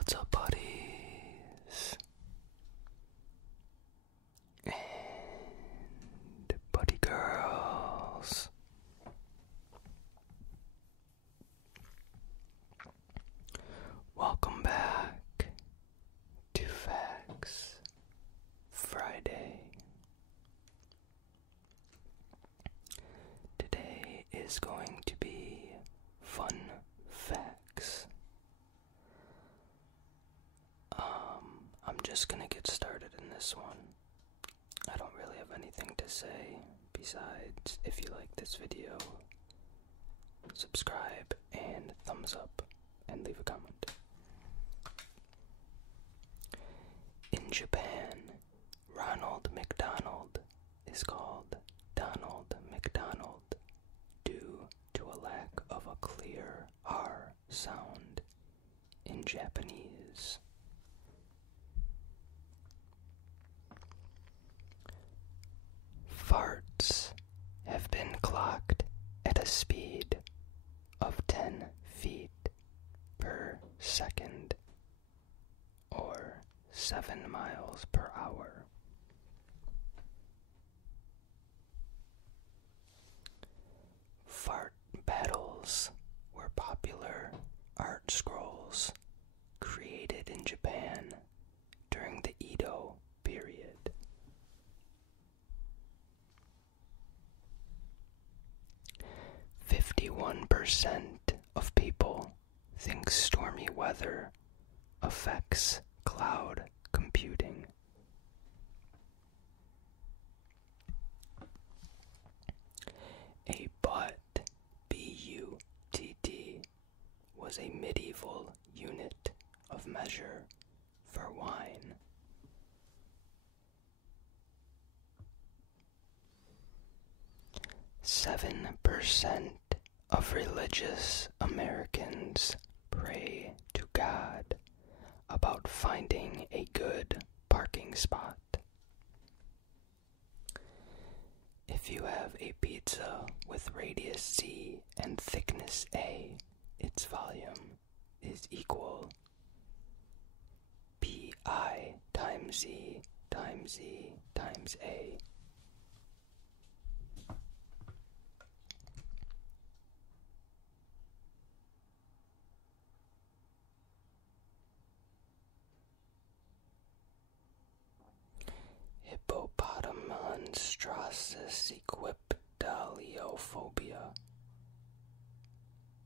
What's up, buddies? And buddy girls. Welcome back to Facts Friday. Today is going to be fun facts. I'm just gonna get started in this one. I don't really have anything to say besides, if you like this video, subscribe and thumbs up and leave a comment. In Japan, Ronald McDonald is called Donald McDonald due to a lack of a clear R sound in Japanese. Farts have been clocked at a speed of 10 feet per second, or 7 miles per hour. Fart battles were popular art scrolls created in Japan during the Edo period. 51% of people think stormy weather affects cloud computing. A butt, B-U-T-T, was a medieval unit of measure for wine. Seven percent of religious Americans pray to God about finding a good parking spot. If you have a pizza with radius Z and thickness A, its volume is equal Pi times Z times Z times A. Hippopotamonstrossus equipedaliophobia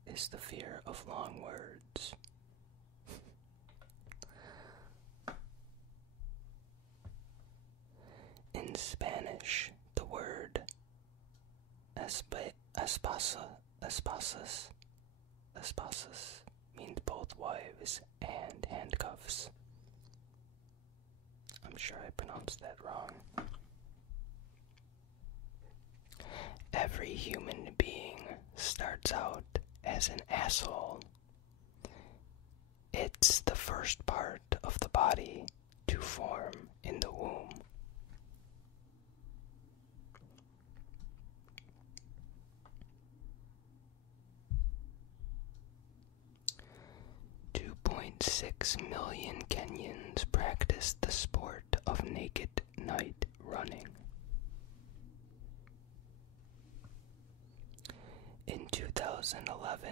is the fear of long words. In Spanish, the word esposas means both wives and handcuffs. I'm sure I pronounced that wrong. Every human being starts out as an asshole. It's the first part of the body to form in the womb. .6 million Kenyans practice the sport of naked night running. In 2011,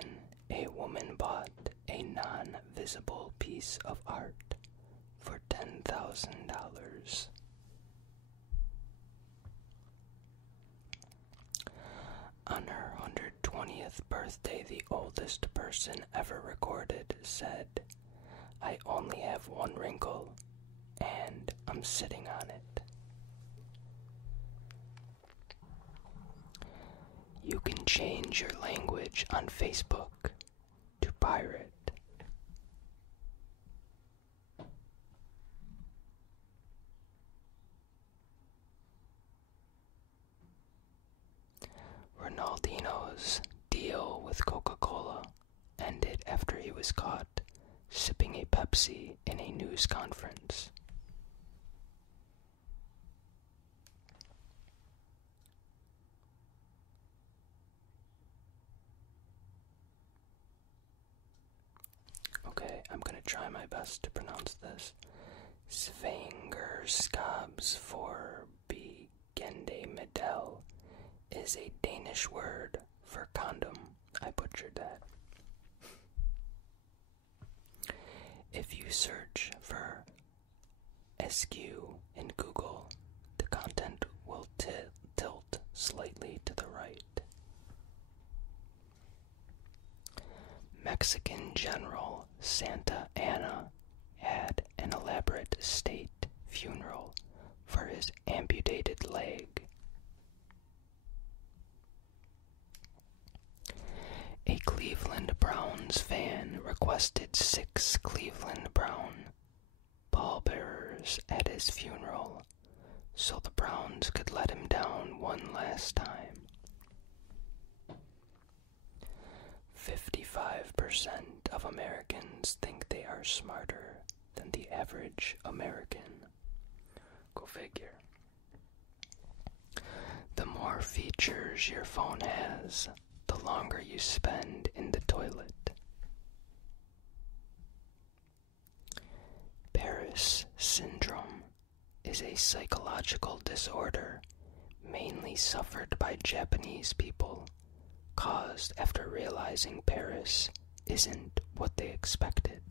a woman bought a non-visible piece of art for $10,000. On her 120th birthday, the oldest person ever recorded said, "I only have one wrinkle, and I'm sitting on it." You can change your language on Facebook to pirate. Ronaldinho's deal with Coca-Cola ended after he was caught sipping a Pepsi in a news conference. Okay, I'm going to try my best to pronounce this. Svangerskabs for Begendemiddel is a Danish word for condom. I butchered that. If you search for SQ in Google, the content will tilt slightly to the right. Mexican General Santa Anna had an elaborate state funeral for his amputated leg. A Cleveland Browns fan requested 6 Cleveland Brown pallbearers at his funeral so the Browns could let him down one last time. 55% of Americans think they are smarter than the average American. Go figure. The more features your phone has, the longer you spend in the toilet. Paris syndrome is a psychological disorder mainly suffered by Japanese people, caused after realizing Paris isn't what they expected.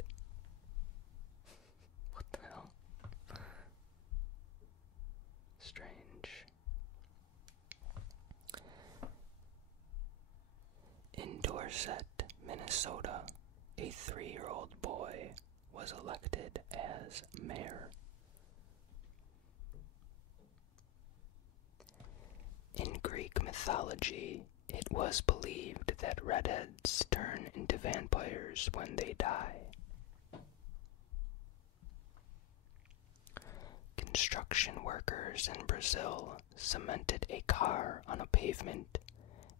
What the hell? Strange. In Dorset, Minnesota, a 3-year-old boy was elected as mayor. In Greek mythology, it was believed that redheads turn into vampires when they die. Construction workers in Brazil cemented a car on a pavement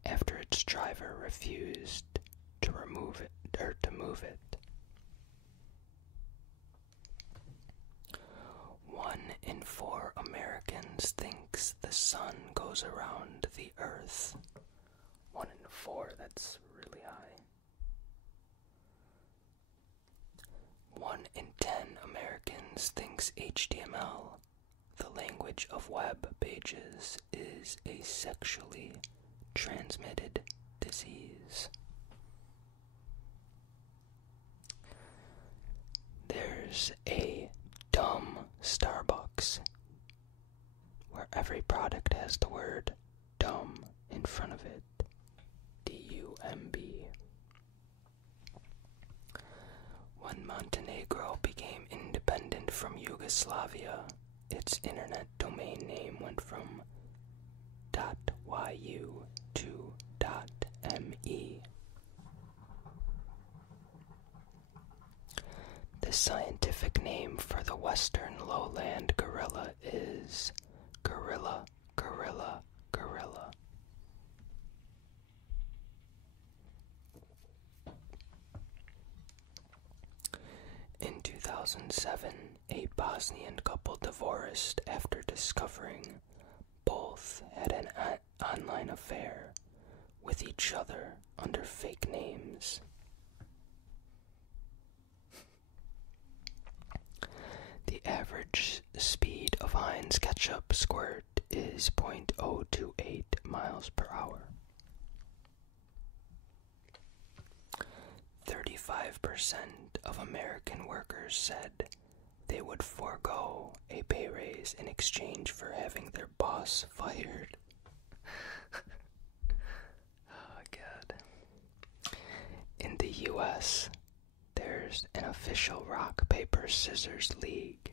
after its driver refused to move it. 1 in 4 Americans thinks the sun goes around the earth. 1 in 4, that's really high. 1 in 10 Americans thinks HTML, the language of web pages, is a sexually transmitted disease. There's a dumb Starbucks where every product has the word dumb in front of it. D-U-M-B. When Montenegro became independent from Yugoslavia, its internet domain name went from .yu to .me. The scientific name for the western lowland gorilla is gorilla. In 2007, a Bosnian couple divorced after discovering both had an online affair with each other under fake names. The average speed of Heinz ketchup squirt is 0.028 miles per hour. 35% of American workers said they would forego a pay raise in exchange for having their boss fired. Oh, God. In the U.S., there's an official rock, paper, scissors league.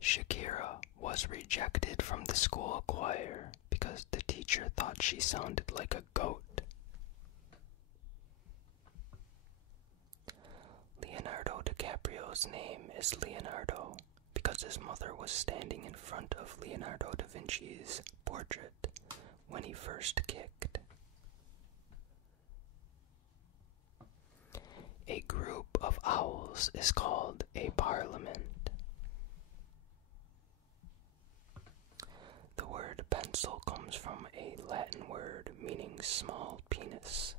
Shakira was rejected from the school choir because the teacher thought she sounded like a goat. Leonardo DiCaprio's name is Leonardo because his mother was standing in front of Leonardo da Vinci's portrait when he first kicked. A group of owls is called a parliament. The word pencil comes from a Latin word meaning small penis.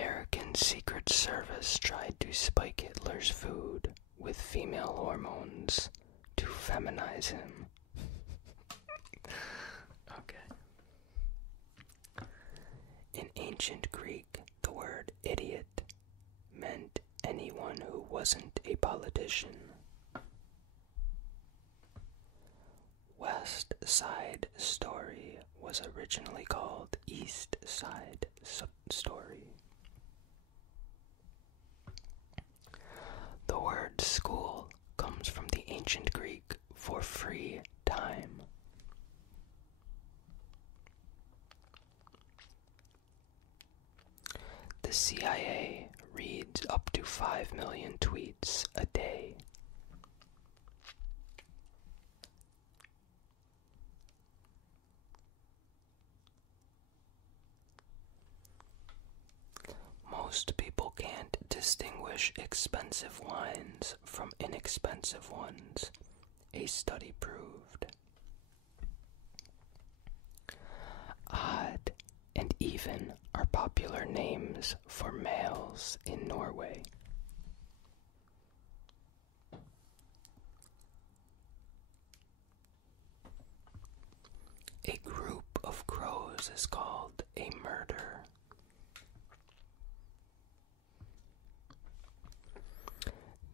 American Secret Service tried to spike Hitler's food with female hormones to feminize him. Okay. In ancient Greek, the word idiot meant anyone who wasn't a politician. West Side Story was originally called East Side Story. The word school comes from the ancient Greek for free time. The CIA reads up to 5 million tweets a day. Most people can't distinguish expensive wines from inexpensive ones, a study proved. Odd and even are popular names for males in Norway. A group of crows is called a murder.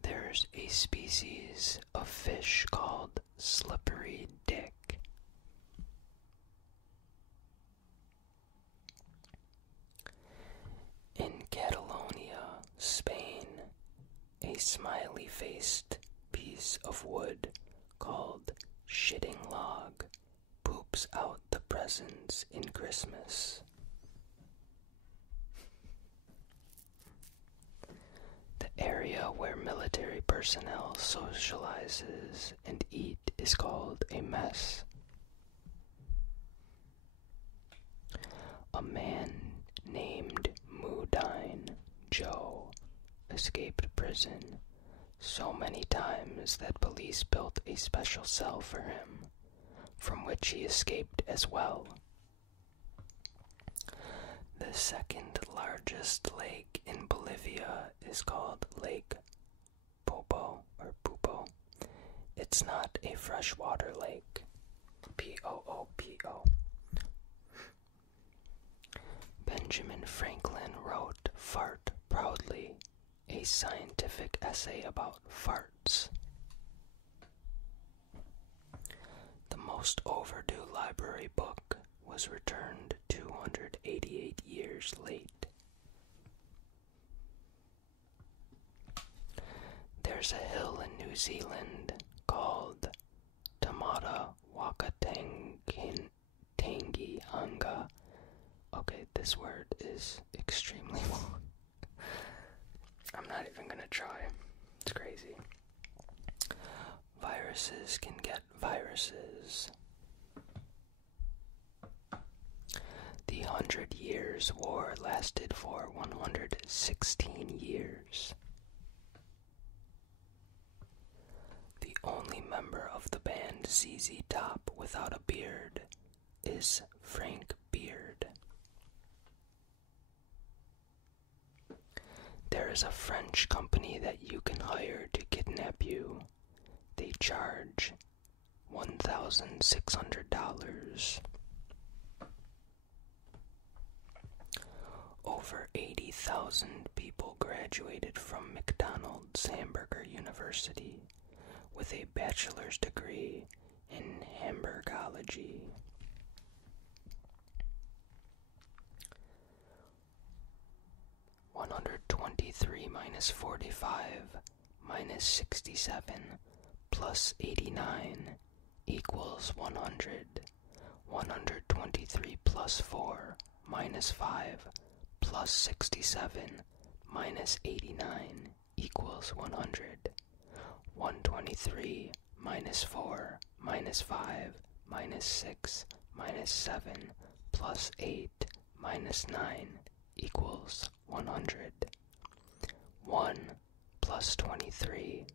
There's a species of fish called slippery dick. In Catalonia, Spain, a smiley-faced piece of wood called shitting log poops out the presents in Christmas. The area where military personnel socializes and eat is called a mess. A man named Moodine Joe escaped prison so many times that police built a special cell for him, from which he escaped as well. The second largest lake in Bolivia is called Lake Popo or Pupo. It's not a freshwater lake. P-O-O-P-O. Benjamin Franklin wrote Fart Proudly, a scientific essay about farts. The most overdue library book was returned 288 years late. There's a hill in New Zealand called Tamata Wakatangi Hanga. Okay, this word is extremely long. I'm not even gonna try. It's crazy. Viruses can get viruses. The 100 Years' War lasted for 116 years. The only member of the band ZZ Top without a beard is Frank Beard. There is a French company that you can hire to kidnap you. They charge $1,600. Over 80,000 people graduated from McDonald's Hamburger University with a bachelor's degree in hamburgology. (123 minus 45 minus 67 plus 89 equals 100. 123 plus 4 minus 5 plus 67 minus 89 equals 100. 123 minus 4 minus 5 minus 6 minus 7 plus 8 minus 9 equals 100. 1 plus 23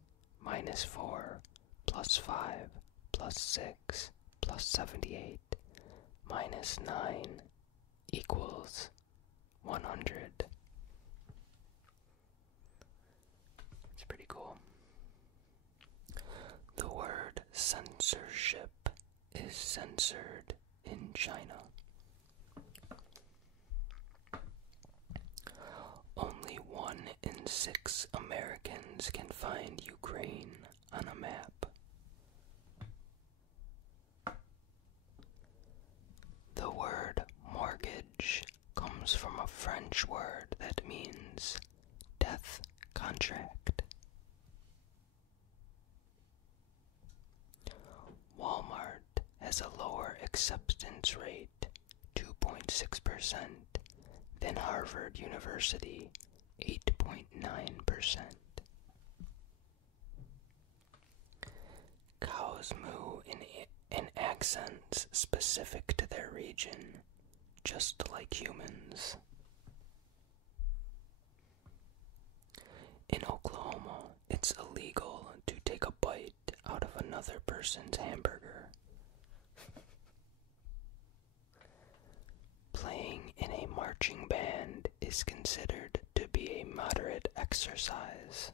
minus 4 plus 5 plus 6 plus 78 minus 9 equals 100. censorship is censored in China. Only 1 in 6 Americans can find Ukraine on a map. The word mortgage comes from a French word that means death contract. Walmart has a lower acceptance rate, 2.6%, than Harvard University, 8.9%. Cows moo in accents specific to their region, just like humans. In Oklahoma, it's illegal to take a bite out of another person's hamburger. Playing in a marching band is considered to be a moderate exercise.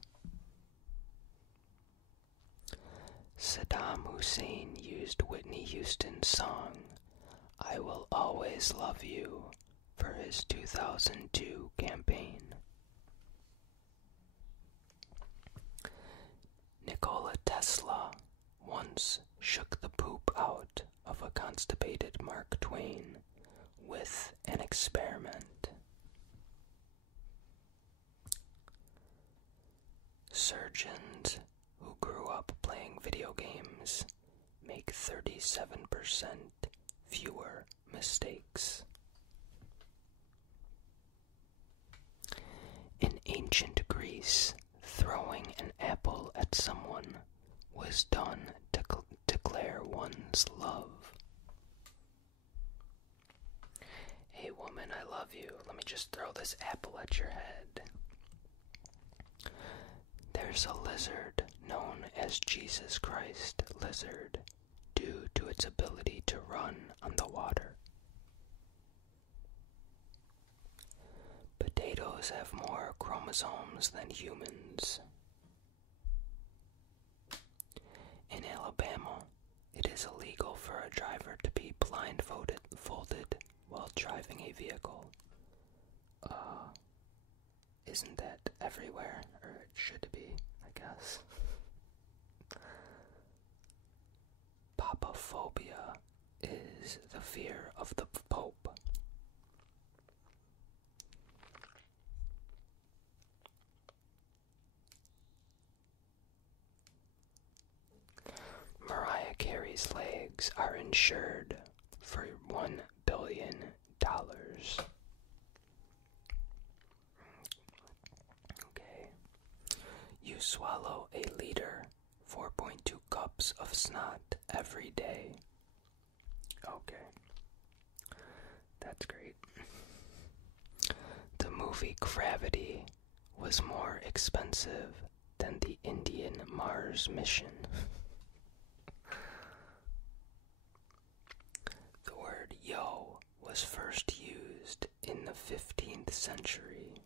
Saddam Hussein used Whitney Houston's song, "I Will Always Love You," for his 2002 campaign. Nikola Tesla once shook the poop out of a constipated Mark Twain with an experiment. Surgeons who grew up playing video games make 37% fewer mistakes. In ancient Greece, throwing an apple at someone was done to declare one's love. Hey woman, I love you. Let me just throw this apple at your head. There's a lizard known as Jesus Christ lizard due to its ability to run on the water. Potatoes have more chromosomes than humans. In Alabama, it is illegal for a driver to be blindfolded while driving a vehicle. Isn't that everywhere? Or it should be, I guess. Papophobia is the fear of the Pope. Mariah Carey's legs are insured for $1 billion. Okay. You swallow a liter, 4.2 cups of snot every day. Okay. That's great. The movie Gravity was more expensive than the Indian Mars mission. The word yo was first used in the 15th century.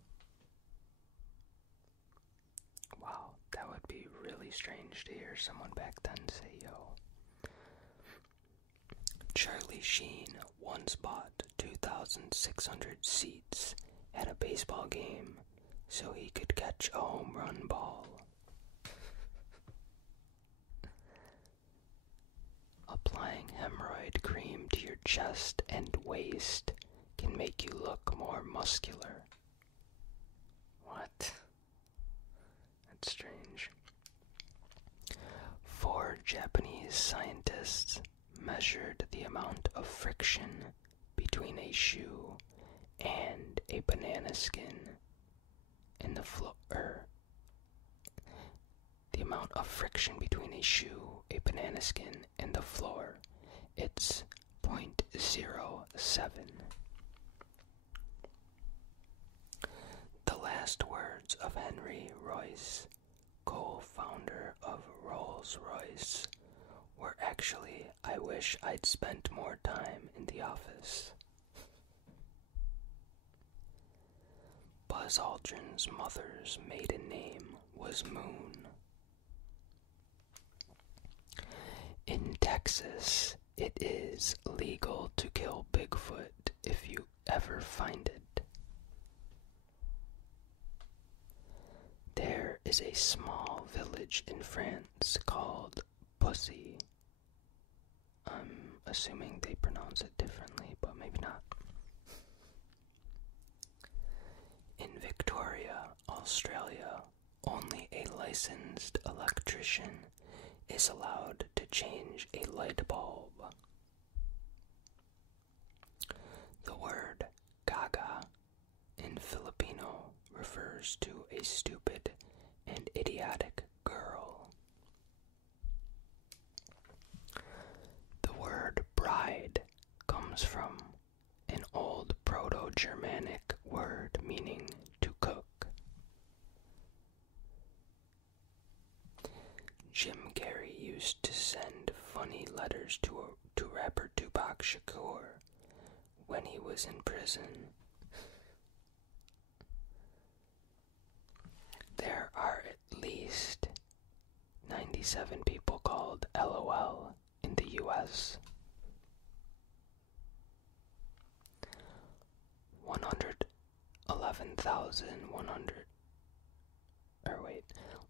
Wow, that would be really strange to hear someone back then say yo. Charlie Sheen once bought 2,600 seats at a baseball game so he could catch a home run ball. Applying hemorrhoid cream to your chest and waist can make you look more muscular. What? That's strange. 4 Japanese scientists measured the amount of friction between a shoe and a banana skin in the floor. The amount of friction between a shoe, a banana skin, and the floor. It's 0.07. The last words of Henry Royce, co-founder of Rolls-Royce, were actually, "I wish I'd spent more time in the office." Buzz Aldrin's mother's maiden name was Moon. In Texas, it is legal to kill Bigfoot if you ever find it. There is a small village in France called Pussy. I'm assuming they pronounce it differently, but maybe not. In Victoria, Australia, only a licensed electrician is allowed to change a light bulb. The word gaga in Filipino refers to a stupid and idiotic girl. The word bride comes from an old Proto-Germanic word meaning to cook. Jim Carrey used to send funny letters to rapper Tupac Shakur when he was in prison. There are at least 97 people called LOL in the US.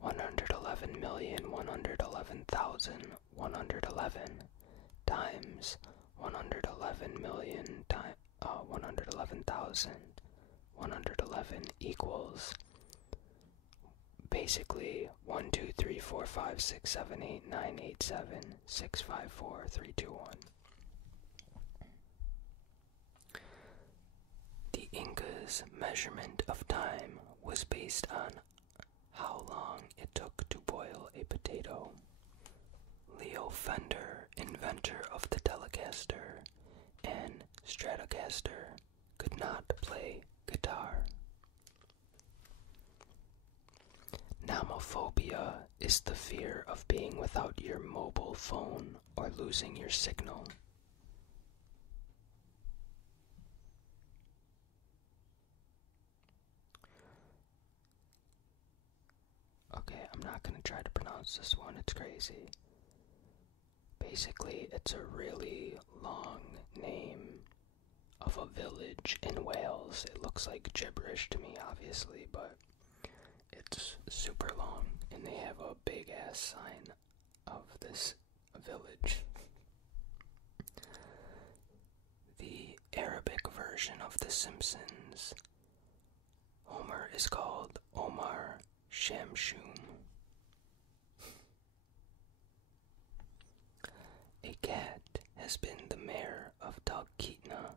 111,111,111 times 111,111 equals basically 1, 2, 3, 4, 5, 6, 7, 8, 9, 8, 7, 6, 5, 4, 3, 2, 1. The Incas' measurement of time was based on how long it took to boil a potato. Leo Fender, inventor of the Telecaster and Stratocaster, could not play guitar. Nomophobia is the fear of being without your mobile phone or losing your signal. Okay, I'm not going to try to pronounce this one, it's crazy. Basically, it's a really long name of a village in Wales. It looks like gibberish to me, obviously, but it's super long, and they have a big-ass sign of this village. The Arabic version of The Simpsons, Homer is called Omar Shamshum. A cat has been the mayor of Talkeetna,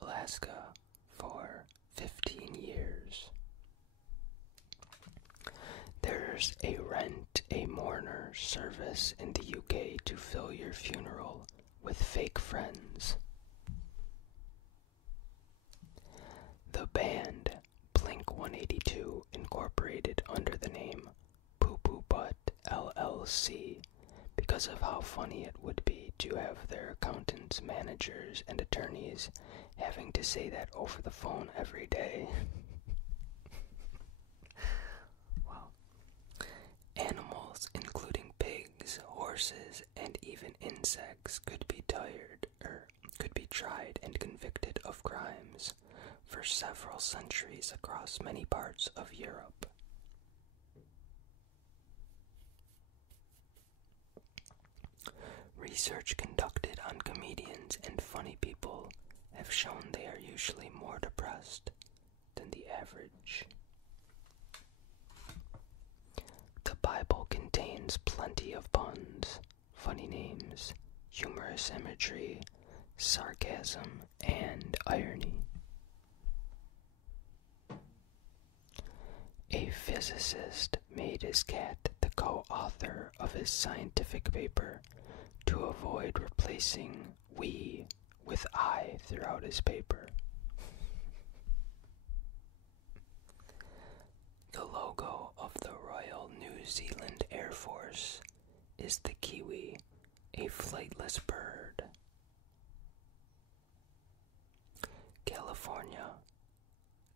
Alaska, for 15 years. There's a Rent a Mourner service in the UK to fill your funeral with fake friends. The band Blink-182 incorporated under the name Poo Poo Butt LLC because of how funny it would be to have their accountants, managers, and attorneys having to say that over the phone every day. Wow. Animals, including pigs, horses, and even insects, could be tried and convicted of crimes for several centuries across many parts of Europe. Research conducted on comedians and funny people have shown they are usually more depressed than the average. The Bible contains plenty of puns, funny names, humorous imagery, sarcasm, and irony. A physicist made his cat the co-author of his scientific paper to avoid replacing "we" with "I" throughout his paper. The logo of the Royal New Zealand Air Force is the kiwi, a flightless bird.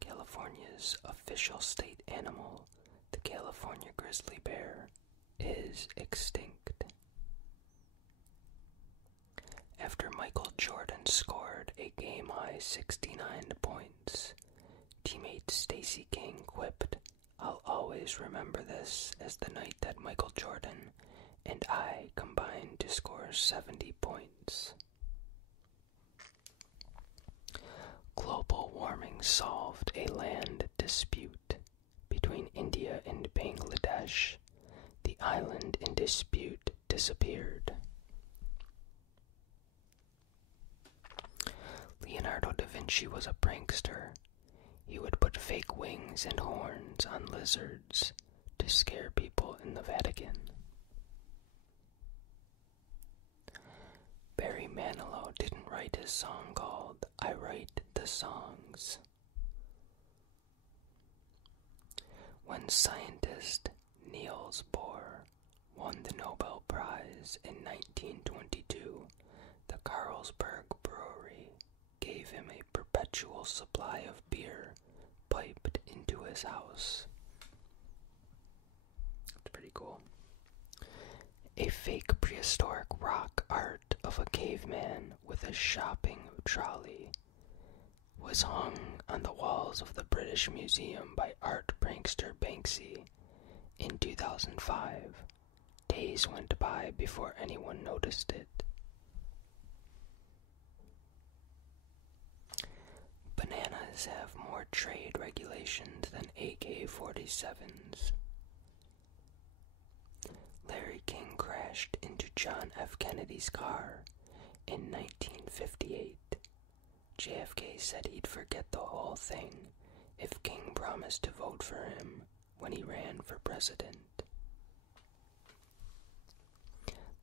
California's official state animal, the California grizzly bear, is extinct. After Michael Jordan scored a game-high 69 points, teammate Stacey King quipped, "I'll always remember this as the night that Michael Jordan and I combined to score 70 points." Global warming solved a land dispute between India and Bangladesh. The island in dispute disappeared. Leonardo da Vinci was a prankster. He would put fake wings and horns on lizards to scare people in the Vatican. Barry Manilow didn't write his song called "I Write the Songs." When scientist Niels Bohr won the Nobel Prize in 1922, the Carlsberg Brewery gave him a perpetual supply of beer piped into his house. That's pretty cool. A fake prehistoric rock art of a caveman with a shopping trolley was hung on the walls of the British Museum by art prankster Banksy in 2005. Days went by before anyone noticed it. Bananas have more trade regulations than AK-47s. Larry King crashed into John F. Kennedy's car in 1958. JFK said he'd forget the whole thing if King promised to vote for him when he ran for president.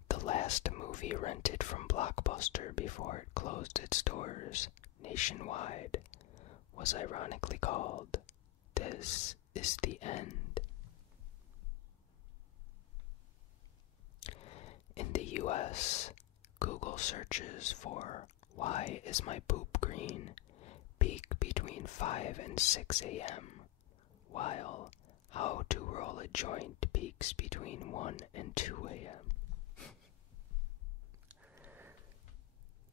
The last movie rented from Blockbuster before it closed its doors nationwide was ironically called "This Is the End." In the US, Google searches for "Why is my poop green?" peak between 5 and 6 a.m., while "How to roll a joint" peaks between 1 and 2 a.m.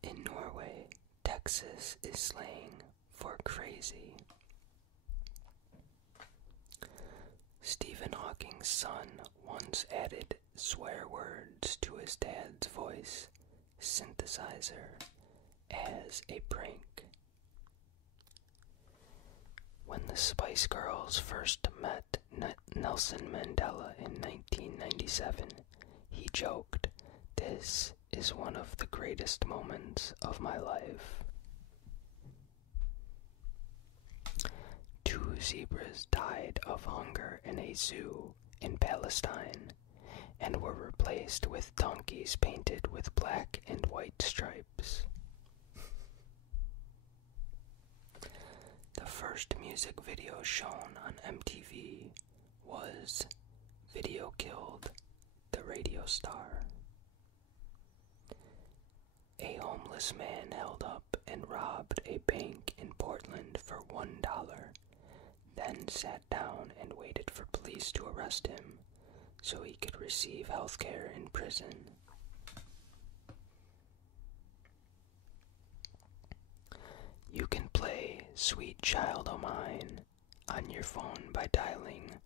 In Norway, Texas is slang for crazy. Stephen Hawking's son once added swear words to his dad's voice synthesizer as a prank. When the Spice Girls first met Nelson Mandela in 1997, he joked, "This is one of the greatest moments of my life." 2 zebras died of hunger in a zoo in Palestine and were replaced with donkeys painted with black and white stripes. The first music video shown on MTV was "Video Killed the Radio Star." A homeless man held up and robbed a bank in Portland for $1, then sat down and waited for police to arrest him so he could receive health care in prison. You can play "Sweet Child O' Mine" on your phone by dialing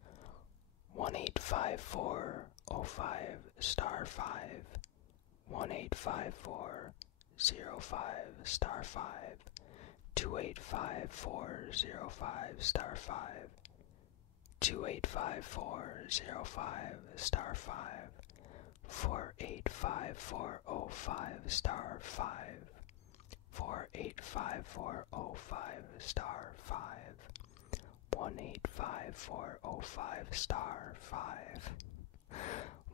1-854-05-5, 1-854-05-5, 2-854-05-5, 2-854-05-5, 4-854-05-5, 4-854-05-5, 1-854-05-5,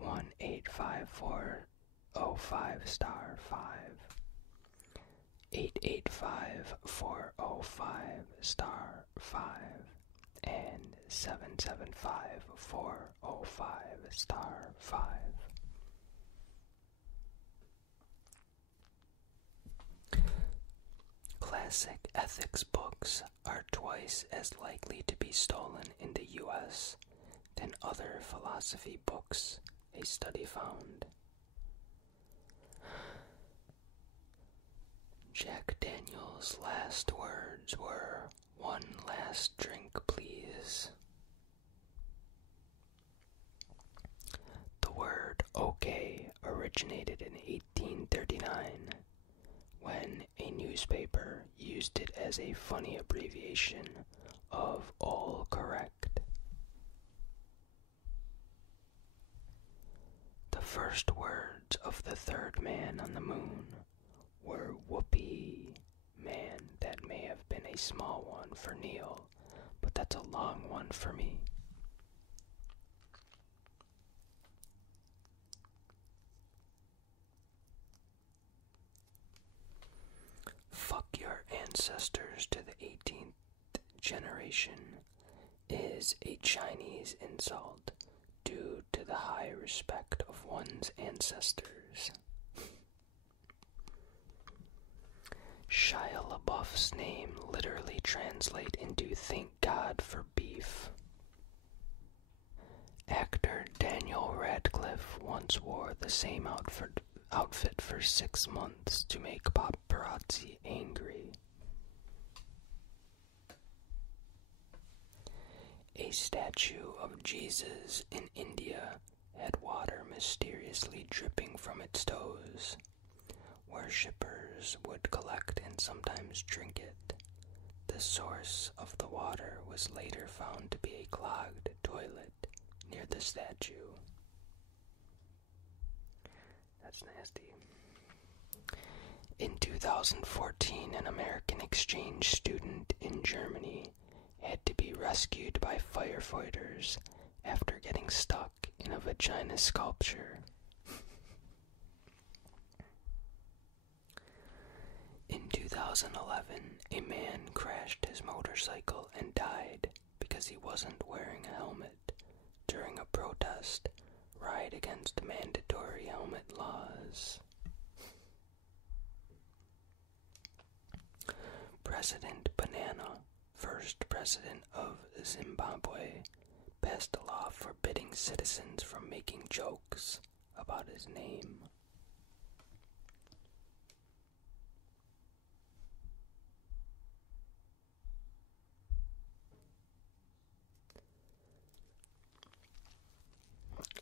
1-854-05-5, 885-405-5, and 775-405-5. Classic ethics books are twice as likely to be stolen in the U.S. than other philosophy books, a study found. Jack Daniel's last words were, "One last drink, please." The word "okay" originated in 1839 when a newspaper used it as a funny abbreviation of "all correct." The first words of the third man on the moon were "whoopee." Man, that may have been a small one for Neil, but that's a long one for me. Fuck your ancestors to the 18th generation is a Chinese insult due to the high respect of one's ancestors. Shia LaBeouf's name literally translates into "thank God for beef." Actor Daniel Radcliffe once wore the same outfit for 6 months to make paparazzi angry. A statue of Jesus in India had water mysteriously dripping from its toes. Worshippers would collect and sometimes drink it. The source of the water was later found to be a clogged toilet near the statue. That's nasty. In 2014, an American exchange student in Germany had to be rescued by firefighters after getting stuck in a vagina sculpture. In 2011, a man crashed his motorcycle and died because he wasn't wearing a helmet during a protest riot against mandatory helmet laws. President Banana, first president of Zimbabwe, passed a law forbidding citizens from making jokes about his name.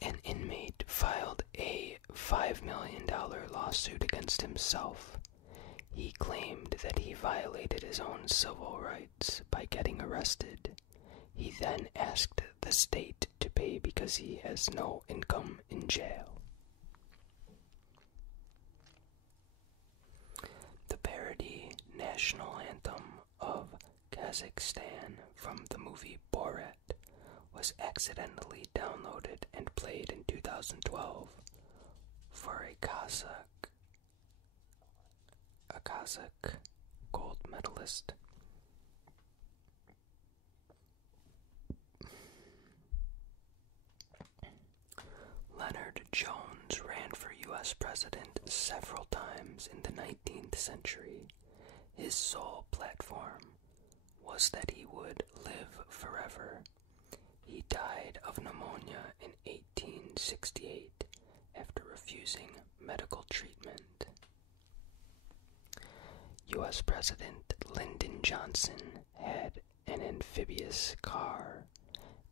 An inmate filed a $5 million lawsuit against himself. He claimed that he violated his own civil rights by getting arrested. He then asked the state to pay because he has no income in jail. The parody national anthem of Kazakhstan from the movie Borat was accidentally downloaded and played in 2012 for a Kazakh gold medalist. Leonard Jones ran for U.S. president several times in the 19th century. His sole platform was that he would live forever. He died of pneumonia in 1868 after refusing medical treatment. U.S. President Lyndon Johnson had an amphibious car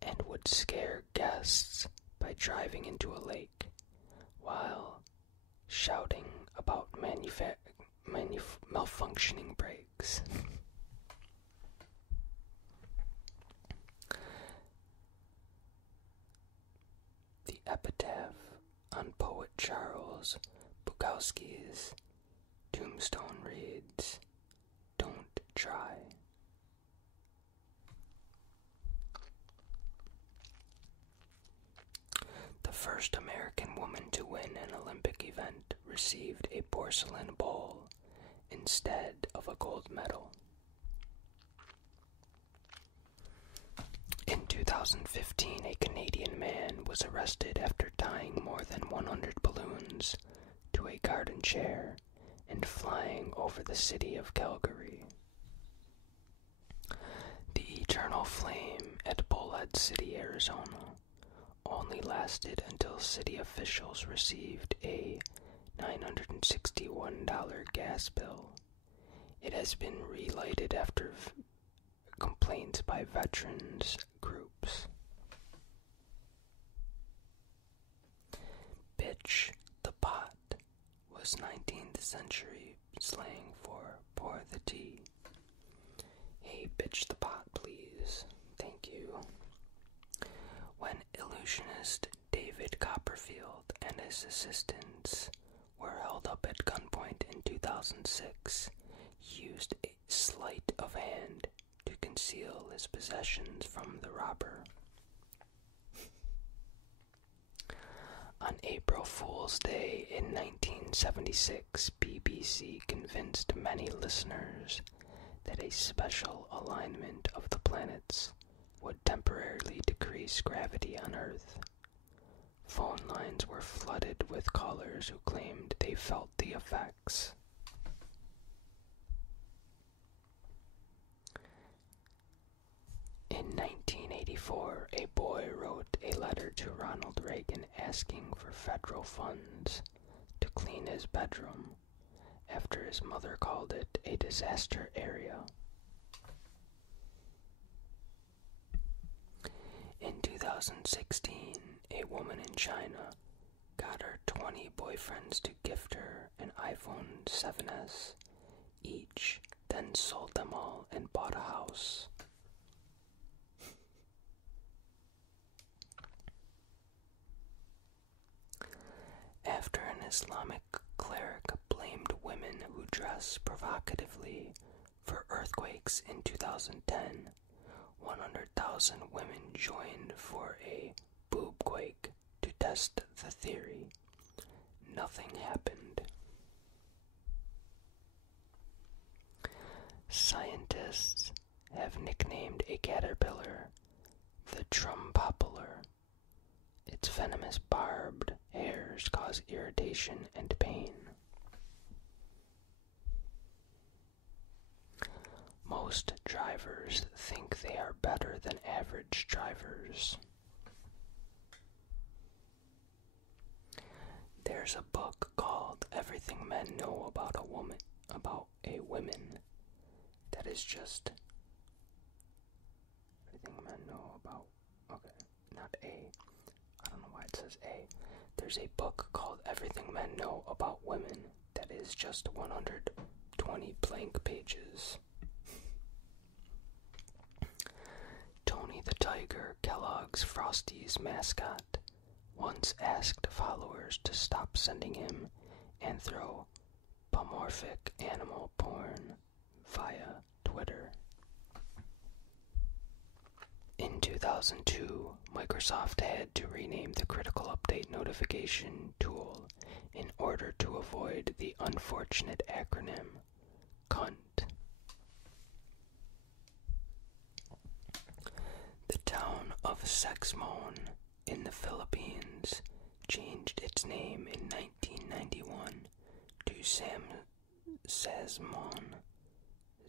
and would scare guests by driving into a lake while shouting about malfunctioning brakes. The epitaph on poet Charles Bukowski's tombstone reads, "Don't try." The first American woman to win an Olympic event received a porcelain bowl instead of a gold medal. In 2015, a Canadian man was arrested after tying more than 100 balloons to a garden chair and flying over the city of Calgary. The eternal flame at Bullhead City, Arizona, only lasted until city officials received a $961 gas bill It has been relighted after complaints by veterans groups. Bitch the pot was 19th century slang for pour the tea. Hey, bitch the pot, please. Thank you. When illusionist David Copperfield and his assistants were held up at gunpoint in 2006, he used a sleight of hand to conceal his possessions from the robber. On April Fool's Day in 1976, BBC convinced many listeners that a special alignment of the planets would temporarily decrease gravity on Earth. Phone lines were flooded with callers who claimed they felt the effects. In 1984, a boy wrote a letter to Ronald Reagan asking for federal funds to clean his bedroom after his mother called it a disaster area. In 2016, a woman in China got her 20 boyfriends to gift her an iPhone 7s each, then sold them all and bought a house. After an Islamic cleric blamed women who dress provocatively for earthquakes in 2010, 100,000 women joined for a boobquake to test the theory. Nothing happened. Scientists have nicknamed a caterpillar the Trumpopular. Its venomous barbed hairs cause irritation and pain. Most drivers think they are better than average drivers. There's a book called Everything Men Know About a Woman, that is just everything men know about, not A. I don't know why it says A. There's a book called Everything Men Know About Women that is just 120 blank pages. Tony the Tiger, Kellogg's Frosty's mascot, once asked followers to stop sending him anthropomorphic animal porn via Twitter. In 2002, Microsoft had to rename the Critical Update notification tool in order to avoid the unfortunate acronym CUNT. The town of Sexmon in the Philippines changed its name in 1991 to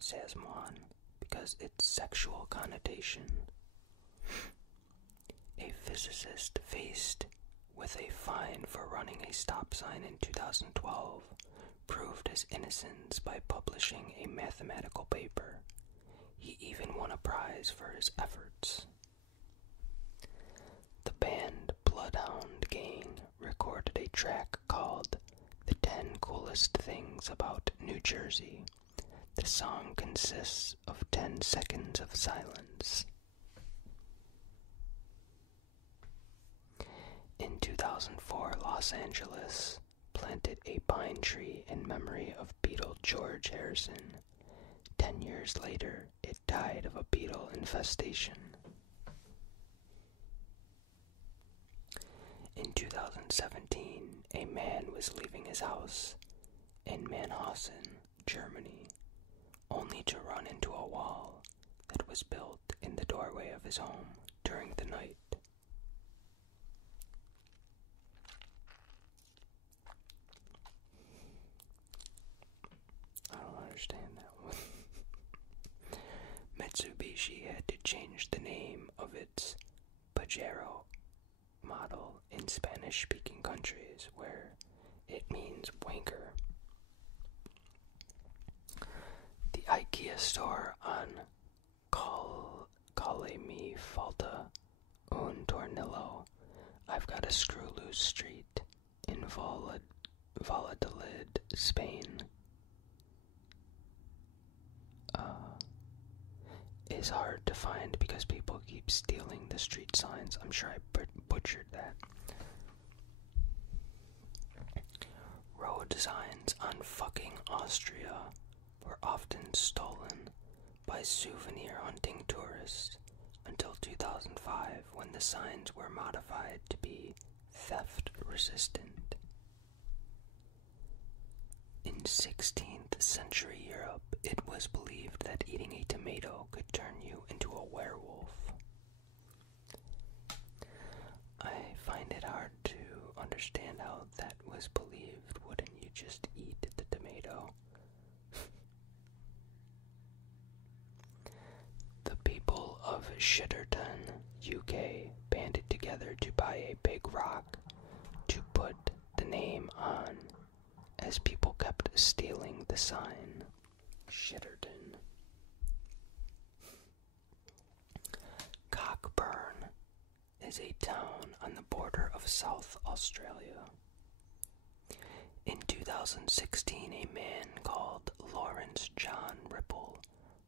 Sasmon because its sexual connotation. A physicist faced with a fine for running a stop sign in 2012 proved his innocence by publishing a mathematical paper. He even won a prize for his efforts. The band Bloodhound Gang recorded a track called The 10 Coolest Things About New Jersey. The song consists of 10 seconds of silence. In 2004, Los Angeles planted a pine tree in memory of Beatle George Harrison. 10 years later, it died of a beetle infestation. In 2017, a man was leaving his house in Mannhausen, Germany, only to run into a wall that was built in the doorway of his home during the night. I don't understand that one. Mitsubishi had to change the name of its Pajero model in Spanish-speaking countries where it means wanker. IKEA store on Call Me Falta un Tornillo. I've got a screw loose street in Valladolid, Spain. Is hard to find because people keep stealing the street signs. I'm sure I butchered that. Road signs on fucking Austria were often stolen by souvenir hunting tourists until 2005, when the signs were modified to be theft resistant. In 16th century Europe, it was believed that eating a tomato could turn you into a werewolf. I find it hard to understand how that was believed. Wouldn't you just eat the tomato? The people of Shitterton, UK, banded together to buy a big rock to put the name on, as people kept stealing the sign. Shitterton. Cockburn is a town on the border of South Australia. In 2016, a man called Lawrence John Ripple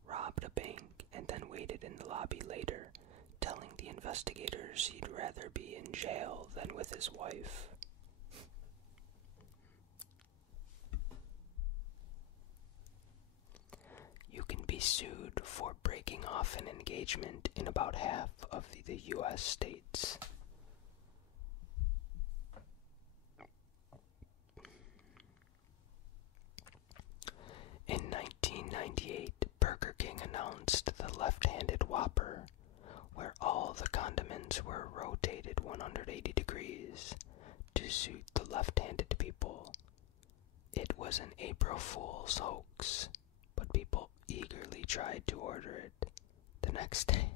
robbed a bank and then waited in the lobby later, telling the investigators he'd rather be in jail than with his wife. You can be sued for breaking off an engagement in about half of the U.S. states. In 1998, Burger King announced the left-handed Whopper, where all the condiments were rotated 180 degrees to suit the left-handed people. It was an April Fool's hoax, but people eagerly tried to order it the next day.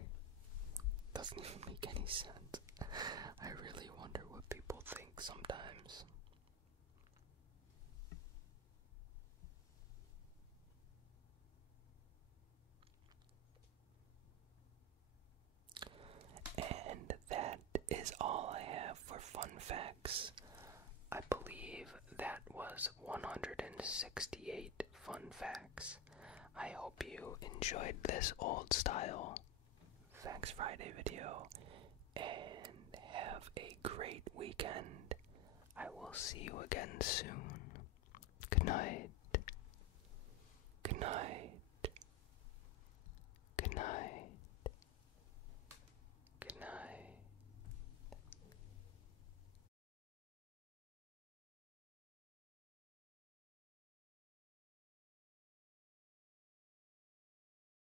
Doesn't even make any sense. I really wonder what people think sometimes. And that is all I have for fun facts. I believe that was 168 fun facts. I hope you enjoyed this old style Facts Friday video, and have a great weekend. I will see you again soon. Good night. Good night.